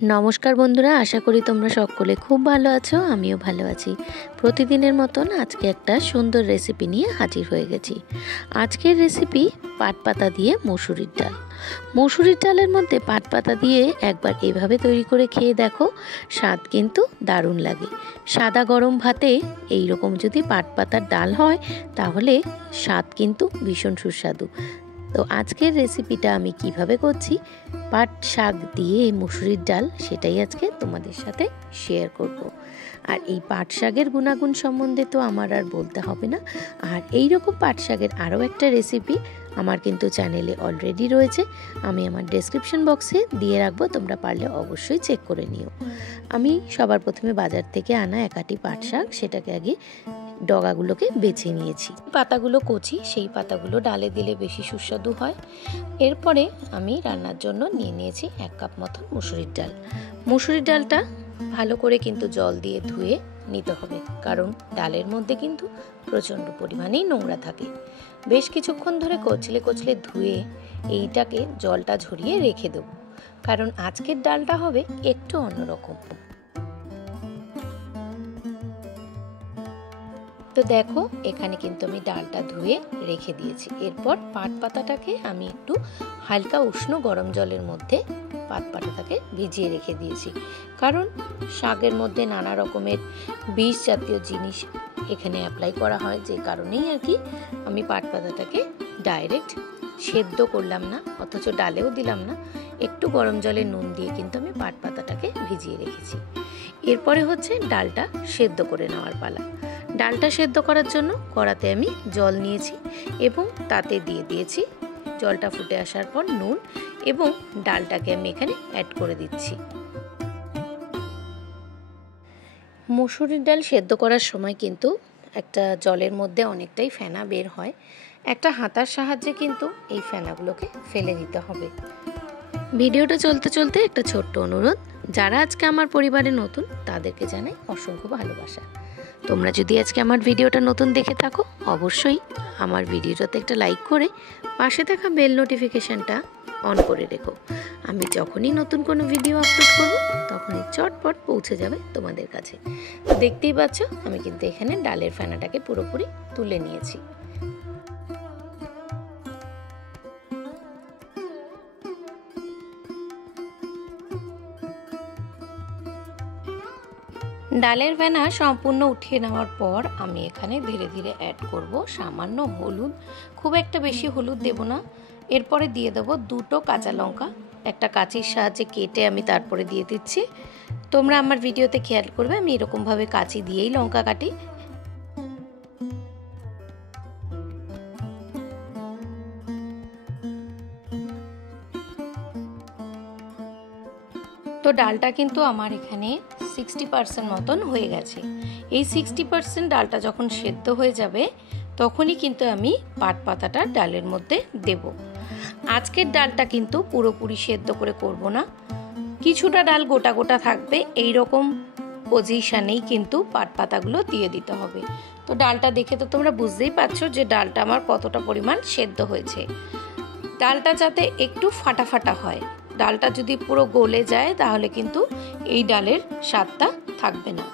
নমস্কার বন্ধুরা, আশা করি তোমরা সকলে খুব ভালো আছো। আমিও ভালো আছি। প্রতিদিনের মতন আজকে একটা সুন্দর রেসিপি নিয়ে হাজির হয়ে গেছি। আজকের রেসিপি পাট পাতা দিয়ে মসুরির ডাল। মসুরির ডালের মধ্যে পাট পাতা দিয়ে একবার এভাবে তৈরি করে খেয়ে দেখো, স্বাদ কিন্তু দারুণ লাগে। সাদা গরম ভাতে এই রকম যদি পাট পাতার ডাল হয় তাহলে স্বাদ কিন্তু ভীষণ সুস্বাদু। তো আজকের রেসিপিটা আমি কিভাবে করছি, পাট শাক দিয়ে মুসুরির ডাল, সেটাই আজকে তোমাদের সাথে শেয়ার করব। আর এই পাট শাকের গুণাগুণ সম্বন্ধে তো আমার আর বলতে হবে না। আর এই রকম পাট শাকের আরও একটা রেসিপি আমার কিন্তু চ্যানেলে অলরেডি রয়েছে, আমি আমার ডেসক্রিপশন বক্সে দিয়ে রাখবো, তোমরা পারলে অবশ্যই চেক করে নিও। আমি সবার প্রথমে বাজার থেকে আনা এক আটি পাট শাক, সেটাকে আগে ডগাগুলোকে বেছে নিয়েছি। পাতাগুলো কচি, সেই পাতাগুলো ডালে দিলে বেশি সুস্বাদু হয়। এরপরে আমি রান্নার জন্য নিয়ে নিয়েছি 1 কাপ মতন মুসুরির ডাল। মুসুরির ডালটা ভালো করে কিন্তু জল দিয়ে ধুয়ে নিতে হবে, কারণ ডালের মধ্যে কিন্তু প্রচণ্ড পরিমাণেই নোংরা থাকে। বেশ কিছুক্ষণ ধরে কচলে কচলে ধুয়ে এইটাকে জলটা ঝরিয়ে রেখে দেবো, কারণ আজকের ডালটা হবে একটু অন্যরকম। তো দেখো, এখানে কিন্তু আমি ডালটা ধুয়ে রেখে দিয়েছি। এরপর পাট পাতাটাকে আমি একটু হালকা উষ্ণ গরম জলের মধ্যে পাট পাতাটাকে ভিজিয়ে রেখে দিয়েছি, কারণ শাকের মধ্যে নানা রকমের বিষ জাতীয় জিনিস এখানে অ্যাপ্লাই করা হয়, যে কারণেই আর কি আমি পাট পাতাটাকে ডাইরেক্ট সেদ্ধ করলাম না, অথচ ডালেও দিলাম না। একটু গরম জলে নুন দিয়ে কিন্তু আমি পাট পাতাটাকে ভিজিয়ে রেখেছি। এরপরে হচ্ছে ডালটা সেদ্ধ করে নেওয়ার পালা। ডালটা সেদ্ধ করার জন্য কড়াতে আমি জল নিয়েছি এবং তাতে দিয়ে দিয়েছি জলটা ফুটে আসার পর নুন, এবং ডালটাকে আমি এখানে অ্যাড করে দিচ্ছি। মসুরির ডাল সেদ্ধ করার সময় কিন্তু একটা জলের মধ্যে অনেকটাই ফেনা বের হয়। একটা হাতার সাহায্যে কিন্তু এই ফেনাগুলোকে ফেলে দিতে হবে। ভিডিওটা চলতে চলতে একটা ছোট্ট অনুরোধ, যারা আজকে আমার পরিবারে নতুন তাদেরকে জানাই অসংখ্য ভালোবাসা। তোমরা যদি আজকে আমার ভিডিওটা নতুন দেখে থাকো, অবশ্যই আমার ভিডিওটাতে একটা লাইক করে পাশে থাকা বেল নোটিফিকেশানটা অন করে রেখো। আমি যখনই নতুন কোনো ভিডিও আপলোড করব তখনই চটপট পৌঁছে যাবে তোমাদের কাছে। তো দেখতেই পাচ্ছ, আমি কিন্তু এখানে ডালের ফেনাটাকে পুরোপুরি তুলে নিয়েছি। ডালের ফেনা সম্পূর্ণ উঠিয়ে নেওয়ার পর আমি এখানে ধীরে ধীরে অ্যাড করব সামান্য হলুদ, খুব একটা বেশি হলুদ দেব না। এরপরে দিয়ে দেবো 2টো কাঁচা লঙ্কা, একটা কাঁচির সাহায্যে কেটে আমি তারপরে দিয়ে দিচ্ছি। তোমরা আমার ভিডিওতে খেয়াল করবে, আমি এরকমভাবে কাঁচি দিয়েই লঙ্কা কাটি। তো ডালটা কিন্তু আমার এখানে 60% মতন হয়ে গেছে। এই 60% ডালটা যখন সেদ্ধ হয়ে যাবে তখনই কিন্তু আমি পাট পাতাটা ডালের মধ্যে দেব। আজকের ডালটা কিন্তু পুরোপুরি সেদ্ধ করে করব না, কিছুটা ডাল গোটা গোটা থাকবে, এই রকম পজিশনেই কিন্তু পাট পাতাগুলো দিয়ে দিতে হবে। তো ডালটা দেখে তো তোমরা বুঝতেই পারছো যে ডালটা আমার কতটা পরিমাণ সেদ্ধ হয়েছে। ডালটা যাতে একটু ফাটা ফাটা হয়, ডালটা যদি পুরো গলে যায় তাহলে কিন্তু এই ডালের স্বাদটা থাকবে না।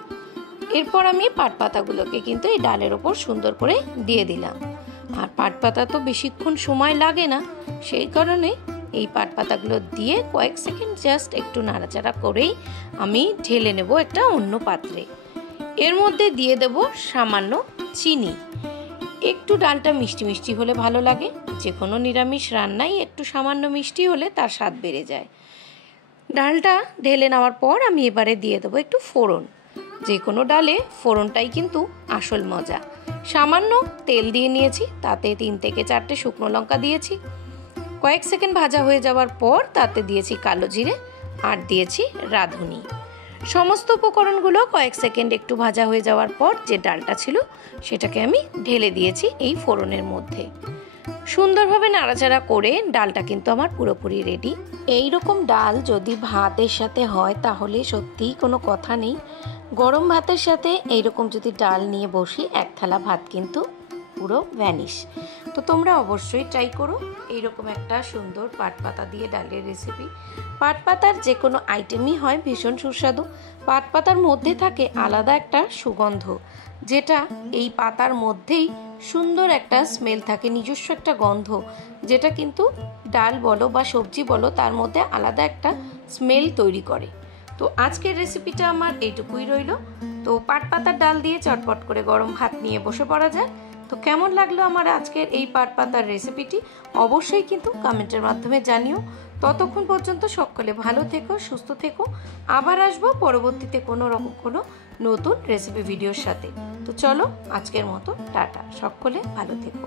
এরপর আমি পাট পাতাগুলোকে কিন্তু এই ডালের ওপর সুন্দর করে দিয়ে দিলাম। আর পাট পাতা তো বেশিক্ষণ সময় লাগে না, সেই কারণে এই পাট পাতাগুলো দিয়ে কয়েক সেকেন্ড জাস্ট একটু নাড়াচাড়া করেই আমি ঢেলে নেব একটা অন্য পাত্রে। এর মধ্যে দিয়ে দেব সামান্য চিনি। একটু ডালটা মিষ্টি মিষ্টি হলে ভালো লাগে, যে কোনো নিরামিষ রান্নাই একটু সামান্য মিষ্টি হলে তার স্বাদ বেড়ে যায়। ডালটা ঢেলে নেওয়ার পর আমি এবারে দিয়ে দেবো একটু ফোড়ন। যে কোনো ডালে ফোড়নটাই কিন্তু আসল মজা। সামান্য তেল দিয়ে নিয়েছি, তাতে 3 থেকে 4টে শুকনো লঙ্কা দিয়েছি। কয়েক সেকেন্ড ভাজা হয়ে যাওয়ার পর তাতে দিয়েছি কালো জিরে আর দিয়েছি রাঁধুনি। সমস্ত উপকরণগুলো কয়েক সেকেন্ড একটু ভাজা হয়ে যাওয়ার পর যে ডালটা ছিল সেটাকে আমি ঢেলে দিয়েছি এই ফোড়নের মধ্যে। সুন্দরভাবে নাড়াচাড়া করে ডালটা কিন্তু আমার পুরোপুরি রেডি। এই রকম ডাল যদি ভাতের সাথে হয় তাহলে সত্যিই কোনো কথা নেই। গরম ভাতের সাথে এইরকম যদি ডাল নিয়ে বসি, 1 থালা ভাত কিন্তু পুরো ভ্যানিশ। তো তোমরা অবশ্যই ট্রাই করো এইরকম একটা সুন্দর পাট পাতা দিয়ে ডালের রেসিপি। পাট পাতার যে কোনো আইটেমই হয় ভীষণ সুস্বাদু। পাট পাতার মধ্যে থাকে আলাদা একটা সুগন্ধ, যেটা এই পাতার মধ্যেই সুন্দর একটা স্মেল থাকে, নিজস্ব একটা গন্ধ, যেটা কিন্তু ডাল বলো বা সবজি বলো তার মধ্যে আলাদা একটা স্মেল তৈরি করে। তো আজকের রেসিপিটা আমার এইটুকুই রইল। তো পাট পাতার ডাল দিয়ে চটপট করে গরম ভাত নিয়ে বসে পড়া যায়। তো কেমন লাগলো আমার আজকের এই পাট পাতার রেসিপিটি অবশ্যই কিন্তু কমেন্টের মাধ্যমে জানিও। ততক্ষণ পর্যন্ত সকলে ভালো থেকো, সুস্থ থেকো। আবার আসবো পরবর্তীতে কোনো নতুন রেসিপি ভিডিওর সাথে। তো চলো আজকের মতো টাটা, সকলে ভালো থেকো।